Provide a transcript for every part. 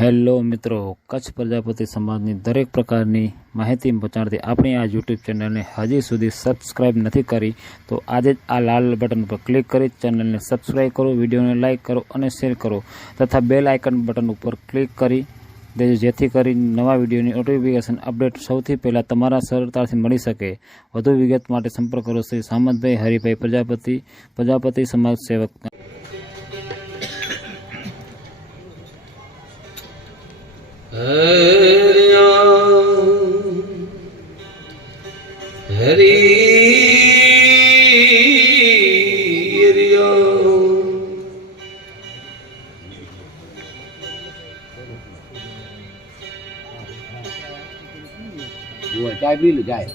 Hello મિત્રો, કચ્છ પ્રજાપતિ સમાજની દરેક પ્રકારની માહિતી પહોંચાડતી આપણી આ યુટ્યુબ ચેનલને હજી સુધી સબસ્ક્રાઇબ નથી કરી, તો આજે જ આ લાલ બટન પર ક્લિક કરી ચેનલને સબસ્ક્રાઇબ કરો, વિડીયોને લાઇક કરો અને શેર કરો, તથા બેલ આઇકન બટન ઉપર ક્લિક કરી દેજો, જેથી કરી નવા વિડીયોની નોટિફિકેશન અપડેટ સૌથી પહેલાં તમારા સરળતાથી મળી શકે. વધુ વિગત માટે સંપર્ક કરો શ્રી સામંતભાઈ હરિભાઈ, પ્રજાપતિ પ્રજાપતિ સમાજ સેવક. હરી ચાય પી લો ચાય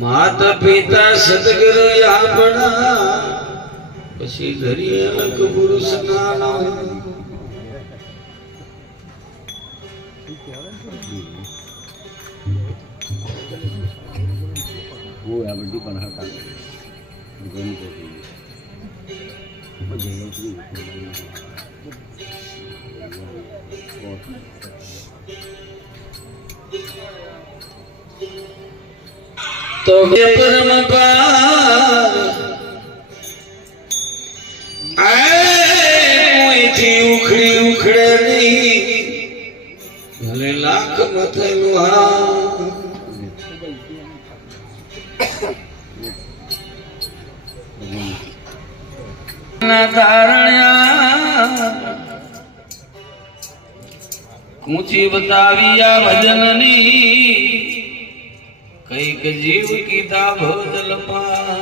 માતા પિતા સદગુરુ આપણા પછી ધરી અલગ પુરુષ નાના वो है बड़ी पण हटा दोनों को તો કે પરમ પાર આય ઉખડી, ઉખડે નહીં ભલે લાખ હા. ના તારણ્યા ઊંચી ભજનની કંઈક જીવ કીધા ભજલમાં.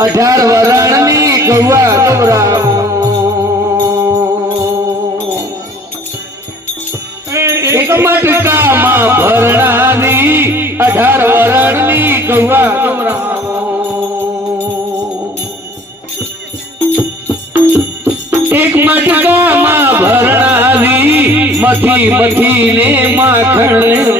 અઢાર વરણની ગૌવા ગૌરાવો એક મટકામાં ભરણાની અઢાર વરણની ગૌવા ગૌરાવો એક મટકામાં ભરણાની મથી મથીને માખણ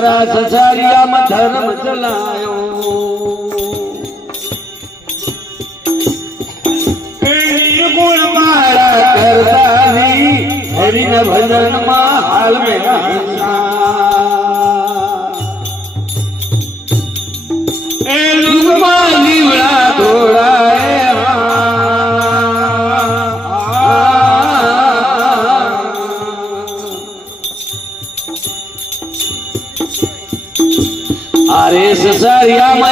તારા સસારિયામાં ધર્મ ચલાયો. મારા કરતા હરિન ભજનમાં હાલ મેરા Yeah.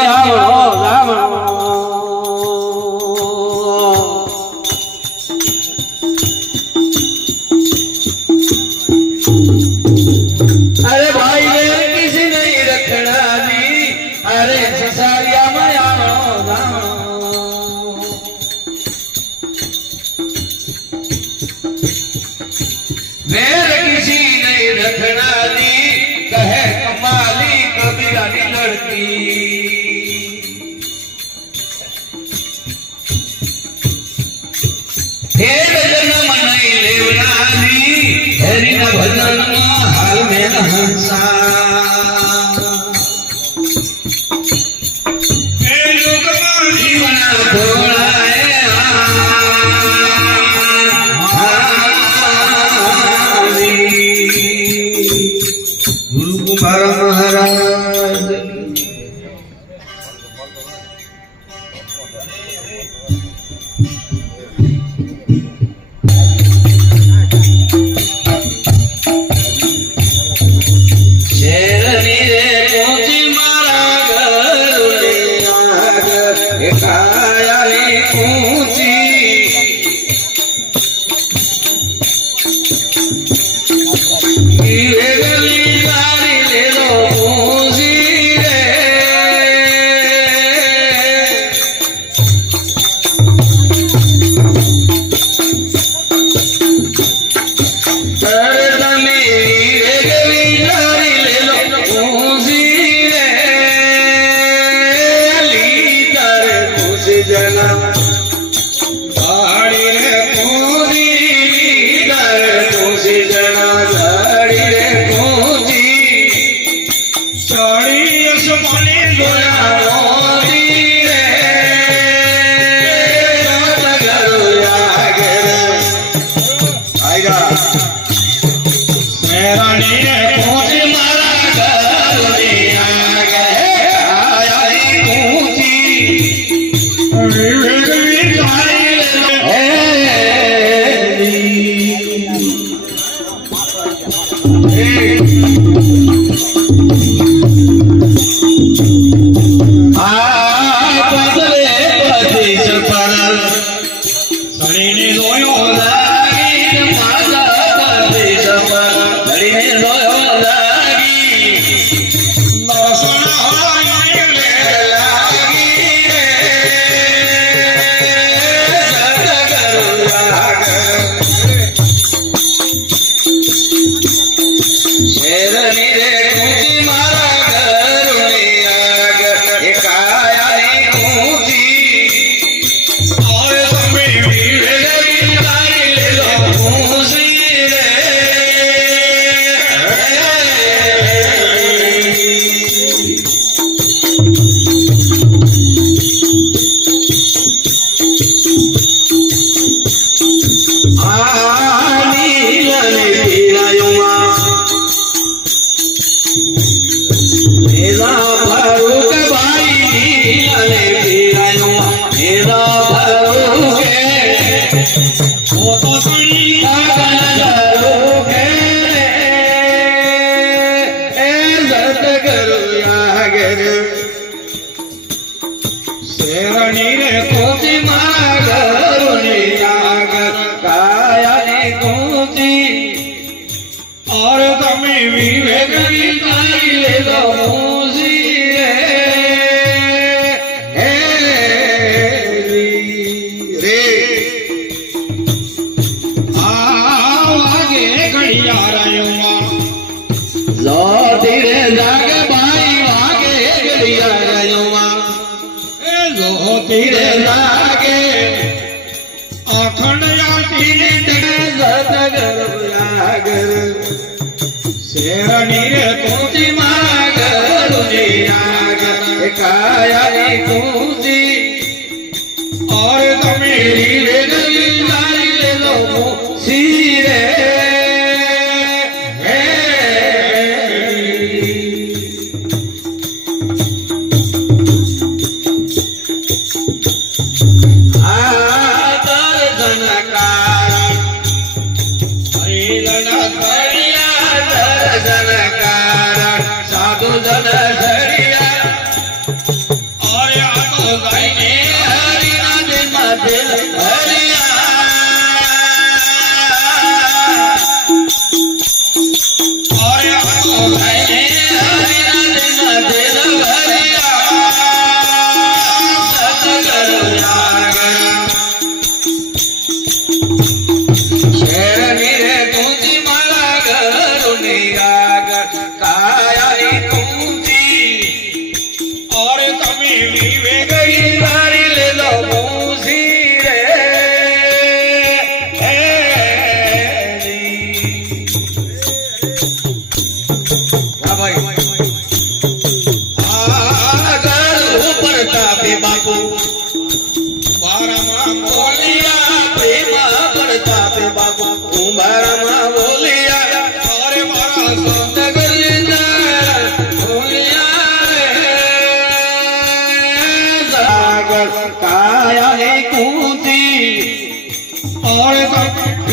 करती Sir. Thank 今年 ಶರಣಿ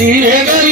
He